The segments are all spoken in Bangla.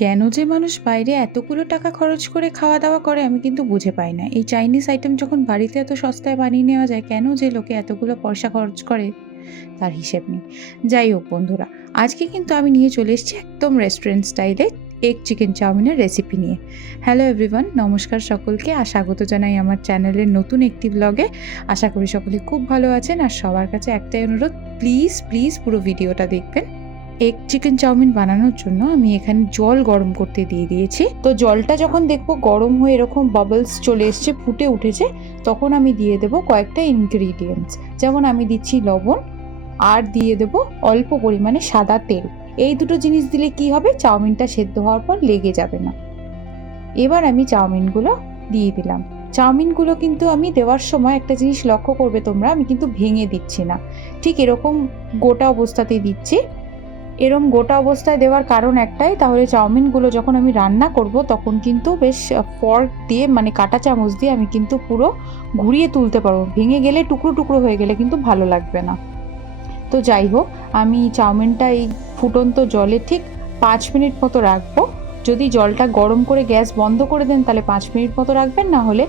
কেন যে মানুষ বাইরে এতগুলো টাকা খরচ করে খাওয়া দাওয়া করে আমি কিন্তু বুঝে পাই না। এই চাইনিজ আইটেম যখন বাড়িতে এত সস্তায় বানিয়ে নেওয়া যায়, কেন যে লোকে এতগুলো পয়সা খরচ করে তার হিসেব নেই। যাই হোক বন্ধুরা, আজকে কিন্তু আমি নিয়ে চলে এসেছি একদম রেস্টুরেন্ট স্টাইলে এগ চিকেন চাউমিনের রেসিপি নিয়ে। হ্যালো এভরিওয়ান, নমস্কার সকলকে, আর স্বাগত জানাই আমার চ্যানেলের নতুন একটি ব্লগে। আশা করি সকলে খুব ভালো আছেন, আর সবার কাছে একটাই অনুরোধ, প্লিজ প্লিজ পুরো ভিডিওটা দেখবেন। এগ চিকেন চাউমিন বানানোর জন্য আমি এখানে জল গরম করতে দিয়ে দিয়েছি। তো জলটা যখন দেখবো গরম হয়ে এরকম বাবলস চলে এসছে, ফুটে উঠেছে, তখন আমি দিয়ে দেবো কয়েকটা ইনগ্রিডিয়েন্টস। যেমন আমি দিচ্ছি লবণ, আর দিয়ে দেবো অল্প পরিমাণে সাদা তেল। এই দুটো জিনিস দিলে কি হবে, চাউমিনটা সেদ্ধ হওয়ার পর লেগে যাবে না। এবার আমি চাউমিনগুলো দিয়ে দিলাম। চাউমিনগুলো কিন্তু আমি দেওয়ার সময় একটা জিনিস লক্ষ্য করবে তোমরা, আমি কিন্তু ভেঙে দিচ্ছি না, ঠিক এরকম গোটা অবস্থাতেই দিচ্ছি। এরম গোটা অবস্থায় দেওয়ার কারণ একটাই, তাহলে চাউমিনগুলো যখন আমি রান্না করব তখন কিন্তু বেশ ফর্ক দিয়ে, মানে কাঁটা চামচ দিয়ে আমি কিন্তু পুরো ঘুরিয়ে তুলতে পারবো। ভেঙে গেলে, টুকরো টুকরো হয়ে গেলে কিন্তু ভালো লাগবে না। তো যাই হোক, আমি চাউমিনটা এই ফুটন্ত জলে ঠিক 5 মিনিট মতো রাখবো। যদি জলটা গরম করে গ্যাস বন্ধ করে দেন তাহলে 5 মিনিট মতো রাখবেন, না হলে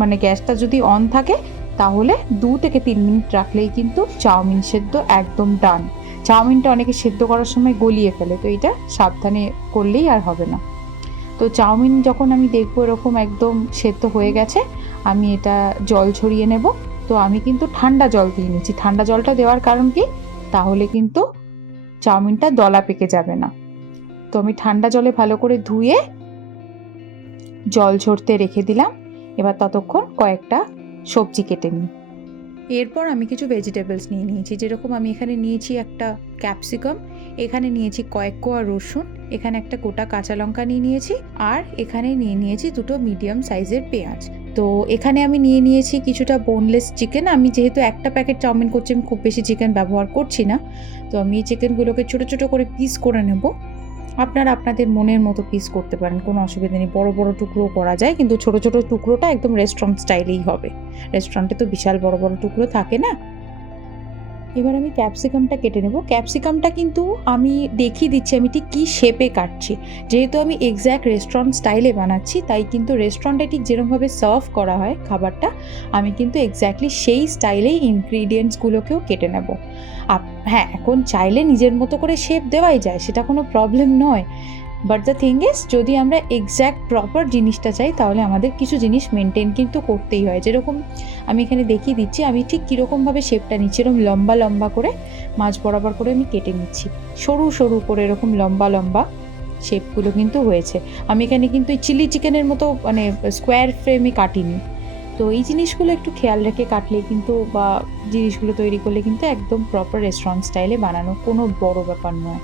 মানে গ্যাসটা যদি অন থাকে তাহলে 2 থেকে 3 মিনিট রাখলেই কিন্তু চাউমিন সেদ্ধ একদম ডান। চাউমিনটা অনেকে সেদ্ধ করার সময় গলিয়ে ফেলে, তো এটা সাবধানে করলেই আর হবে না। তো চাউমিন যখন আমি দেখবো এরকম একদম সেদ্ধ হয়ে গেছে, আমি এটা জল ছড়িয়ে নেব। তো আমি কিন্তু ঠান্ডা জল দিয়ে নিচ্ছি। ঠান্ডা জলটা দেওয়ার কারণ কি, তাহলে কিন্তু চাউমিনটা দলা পেকে যাবে না। তো আমি ঠান্ডা জলে ভালো করে ধুয়ে জল ঝরতে রেখে দিলাম। এবার ততক্ষণ কয়েকটা সবজি কেটে নিই। এরপর আমি কিছু ভেজিটেবলস নিয়ে নিয়েছি, যেরকম আমি এখানে নিয়েছি একটা ক্যাপসিকাম, এখানে নিয়েছি কয়েক কোয়া রসুন, এখানে একটা গোটা কাঁচা লঙ্কা নিয়ে নিয়েছি, আর এখানে নিয়ে নিয়েছি 2টো মিডিয়াম সাইজের পেঁয়াজ। তো এখানে আমি নিয়ে নিয়েছি কিছুটা বোনলেস চিকেন। আমি যেহেতু একটা প্যাকেট চাউমিন করছি, আমি খুব বেশি চিকেন ব্যবহার করছি না, তো আমি এই চিকেনগুলোকে ছোটো ছোটো করে পিস করে নেব। আপনারা আপনাদের মনের মতো পিস করতে পারেন, কোনো অসুবিধা নেই। বড় বড় টুকরো করা যায়, কিন্তু ছোট ছোট টুকরোটা একদম রেস্টুরেন্ট স্টাইলেই হবে। রেস্টুরেন্টে তো বিশাল বড় বড় টুকরো থাকে না। এবার আমি ক্যাপসিকামটা কেটে নেব। ক্যাপসিকামটা কিন্তু আমি দেখিয়ে দিচ্ছি আমি ঠিক কী শেপে কাটছি। যেহেতু আমি এক্স্যাক্ট রেস্টুরেন্ট স্টাইলে বানাচ্ছি, তাই কিন্তু রেস্টুরেন্টে ঠিক যেরকমভাবে সার্ভ করা হয় খাবারটা, আমি কিন্তু এক্স্যাক্টলি সেই স্টাইলেই ইনগ্রিডিয়েন্টসগুলোকেও কেটে নেব। হ্যাঁ, এখন চাইলে নিজের মতো করে শেপ দেওয়াই যায়, সেটা কোনো প্রবলেম নয়। বাট দ্য থিং ইজ, যদি আমরা এক্স্যাক্ট প্রপার জিনিসটা চাই তাহলে আমাদের কিছু জিনিস মেনটেন কিন্তু করতেই হয়। যেরকম আমি এখানে দেখিয়ে দিচ্ছি আমি ঠিক কীরকমভাবে শেপটা নিচ্ছি। এরকম লম্বা লম্বা করে মাঝ বরাবর করে আমি কেটে নিচ্ছি, সরু সরু করে এরকম লম্বা লম্বা শেপগুলো কিন্তু হয়েছে। আমি এখানে কিন্তু চিলি চিকেনের মতো মানে স্কোয়ার ফ্রেমে কাটিনি। তো এই জিনিসগুলো একটু খেয়াল রেখে কাটলে কিন্তু, বা জিনিসগুলো তৈরি করলে কিন্তু একদম প্রপার রেস্টুরেন্ট স্টাইলে বানানো, কোনো বড় ব্যাপার নয়।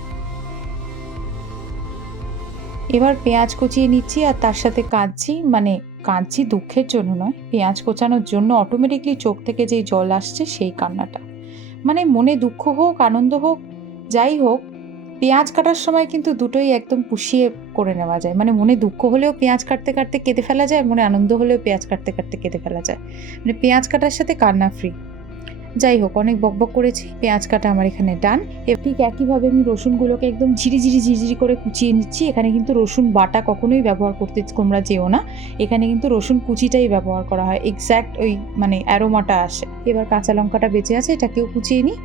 এবার পেঁয়াজ কুচিয়ে নিচ্ছি, আর তার সাথে কাঁদছি দুঃখের জন্য নয়, পেঁয়াজ কোচানোর জন্য অটোমেটিকলি চোখ থেকে যেই জল আসছে সেই কান্নাটা। মানে মনে দুঃখ হোক আনন্দ হোক যাই হোক, পেঁয়াজ কাটার সময় কিন্তু দুটোই একদম পুষিয়ে করে নেওয়া যায়। মানে মনে দুঃখ হলেও পেঁয়াজ কাটতে কাটতে কেঁদে ফেলা যায়, মনে আনন্দ হলেও পেঁয়াজ কাটতে কাটতে কেঁদে ফেলা যায়। মানে পেঁয়াজ কাটার সাথে কান্না ফ্রি। যাই হোক, অনেক বকবক করেছি, পেঁয়াজ কাটা আমার এখানে ডান। ঠিক একইভাবে আমি রসুনগুলোকে একদম ঝিরিঝিরি করে কুচিয়ে নিচ্ছি। এখানে কিন্তু রসুন বাটা কখনোই ব্যবহার করতে তোমরা যেও না, এখানে কিন্তু রসুন কুচিটাই ব্যবহার করা হয়, এক্স্যাক্ট ওই মানে অ্যারোমাটা আসে। এবার কাঁচা লঙ্কাটা বেঁচে আছে, এটাকেও কুচিয়ে নিই।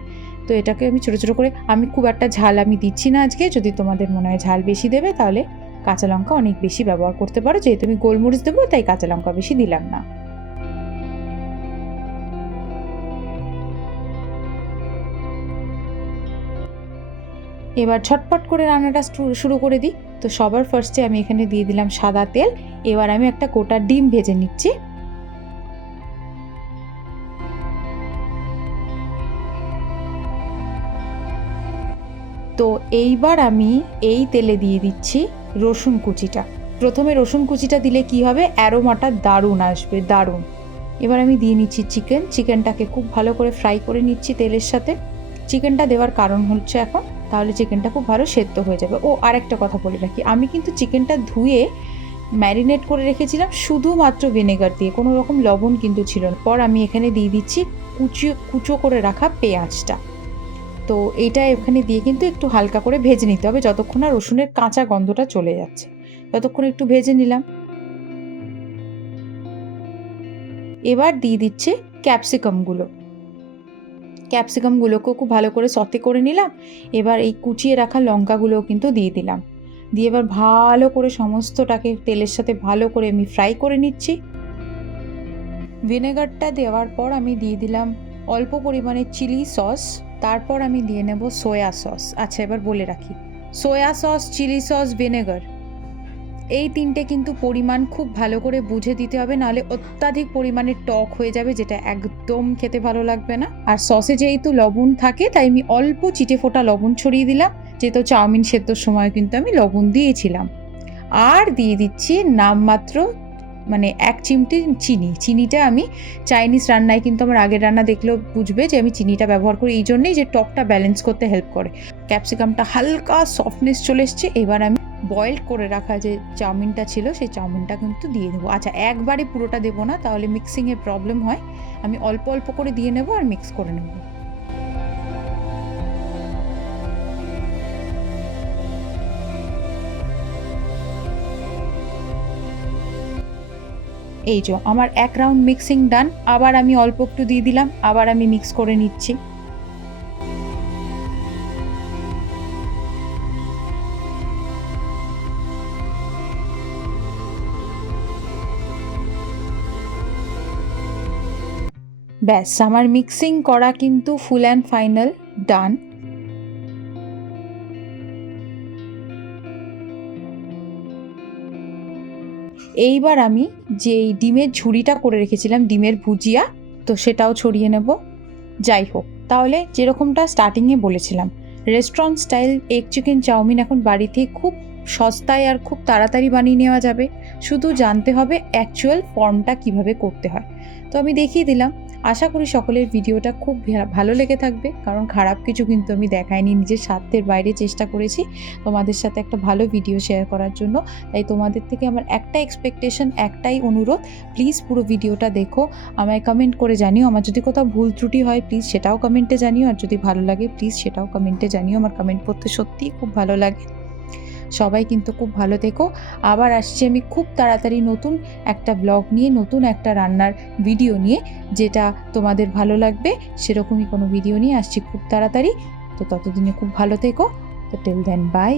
তো এটাকে আমি ছোটো ছোটো করে, আমি খুব একটা ঝাল আমি দিচ্ছি না আজকে। যদি তোমাদের মনে হয় ঝাল বেশি দেবে তাহলে কাঁচা লঙ্কা অনেক বেশি ব্যবহার করতে পারো। যেহেতু আমি গোলমরিচ দেবো তাই কাঁচা লঙ্কা বেশি দিলাম না। এবার ঝটপট করে রান্নাটা শুরু করে দিই। তো সবার ফার্স্টে আমি এখানে দিয়ে দিলাম সাদা তেল। এবার আমি একটা গোটা ডিম ভেজে নিচ্ছি। তো এইবার আমি এই তেলে দিয়ে দিচ্ছি রসুন কুচিটা। প্রথমে রসুন কুচিটা দিলে কি হবে, অ্যারোমাটা দারুণ আসবে, দারুণ। এবার আমি দিয়ে নিচ্ছি চিকেনটাকে খুব ভালো করে ফ্রাই করে নিচ্ছি তেলের সাথে। চিকেনটা দেওয়ার কারণ হচ্ছে এখন, তাহলে চিকেনটা খুব ভালো সেদ্ধ হয়ে যাবে। ও আরেকটা কথা বলে রাখি, আমি কিন্তু চিকেনটা ধুয়ে ম্যারিনেট করে রেখেছিলাম শুধুমাত্র ভিনেগার দিয়ে, কোনো রকম লবণ কিন্তু ছিল না। পর আমি এখানে দিয়ে দিচ্ছি কুচো করে রাখা পেঁয়াজটা। তো এইটা এখানে দিয়ে কিন্তু একটু হালকা করে ভেজে নিতে হবে, যতক্ষণ না রসুনের কাঁচা গন্ধটা চলে যাচ্ছে ততক্ষণ একটু ভেজে নিলাম। এবার দিয়ে দিচ্ছে ক্যাপসিকামগুলোকেও খুব ভালো করে সতে করে নিলাম। এবার এই কুচিয়ে রাখা লঙ্কাগুলোও কিন্তু দিয়ে দিলাম, দিয়ে এবার ভালো করে সমস্তটাকে তেলের সাথে ভালো করে আমি ফ্রাই করে নিচ্ছি। ভিনেগারটা দেওয়ার পর আমি দিয়ে দিলাম অল্প পরিমাণে চিলি সস, তারপর আমি দিয়ে নেব সয়া সস। আচ্ছা, এবার বলে রাখি, soya sauce, chilli sauce, vinegar এই তিনটে কিন্তু পরিমাণ খুব ভালো করে বুঝে দিতে হবে, নাহলে অত্যাধিক পরিমাণে টক হয়ে যাবে, যেটা একদম খেতে ভালো লাগবে না। আর সসে যেহেতু লবণ থাকে তাই আমি অল্প চিটে ফোটা লবণ ছড়িয়ে দিলাম, যেহেতু চাউমিন সেদ্ধর সময় কিন্তু আমি লবণ দিয়েছিলাম। আর দিয়ে দিচ্ছি নামমাত্র মানে 1 চিমটি চিনিটা আমি চাইনিজ রান্নায় কিন্তু আমার আগের রান্না দেখলেও বুঝবে যে আমি চিনিটা ব্যবহার করি, এই জন্যেই যে টকটা ব্যালেন্স করতে হেল্প করে। ক্যাপসিকামটা হালকা সফটনেস চলে এসছে, এবার আমি বয়েল করে রাখা যে চাউমিনটা ছিল সেই চাউমিনটা কিন্তু দিয়ে দেবো। আচ্ছা, একবারে পুরোটা দেবো না, তাহলে মিক্সিংয়ের প্রবলেম হয়, আমি অল্প অল্প করে দিয়ে নেবো আর মিক্স করে নেবো। এই যে আমার 1 রাউন্ড মিক্সিং ডান, আবার আমি অল্প একটু দিয়ে দিলাম, আবার আমি মিক্স করে নিচ্ছি। ব্যাস, আমার মিক্সিং করা কিন্তু ফুল অ্যান্ড ফাইনাল ডান। এইবার আমি যে ডিমের ঝুড়িটা করে রেখেছিলাম, ডিমের ভুজিয়া, তো সেটাও ছড়িয়ে নেব। যাই হোক, তাহলে যেরকমটা স্টার্টিংয়ে বলেছিলাম, restaurant style egg chicken chowmein এখন বাড়িতে খুব সস্তায় আর খুব তাড়াতাড়ি বানিয়ে নেওয়া যাবে, শুধু জানতে হবে অ্যাকচুয়াল ফর্মটা কিভাবে করতে হয়। তো আমি দেখিয়ে দিলাম। আশা করি সকলের ভিডিওটা খুব ভালো লেগে থাকবে, কারণ খারাপ কিছু কিন্তু আমি দেখাইনি, নিজের স্বার্থের বাইরে চেষ্টা করেছি তোমাদের সাথে একটা ভালো ভিডিও শেয়ার করার জন্য। তাই তোমাদের থেকে আমার একটা এক্সপেকটেশন, একটাই অনুরোধ, প্লিজ পুরো ভিডিওটা দেখো, আমায় কমেন্ট করে জানিও। আমার যদি কোথাও ভুল ত্রুটি হয় প্লিজ সেটাও কমেন্টে জানিও, আর যদি ভালো লাগে প্লিজ সেটাও কমেন্টে জানিও। আমার কমেন্ট পড়তে সত্যিই খুব ভালো লাগে। সবাই কিন্তু খুব ভালো থেকো। আবার আসছি আমি খুব তাড়াতাড়ি নতুন একটা ব্লগ নিয়ে, নতুন একটা রান্নার ভিডিও নিয়ে, যেটা তোমাদের ভালো লাগবে সেরকমই কোনো ভিডিও নিয়ে আসছি খুব তাড়াতাড়ি। তো ততদিনে খুব ভালো থেকো। তো টিল দেন, বাই।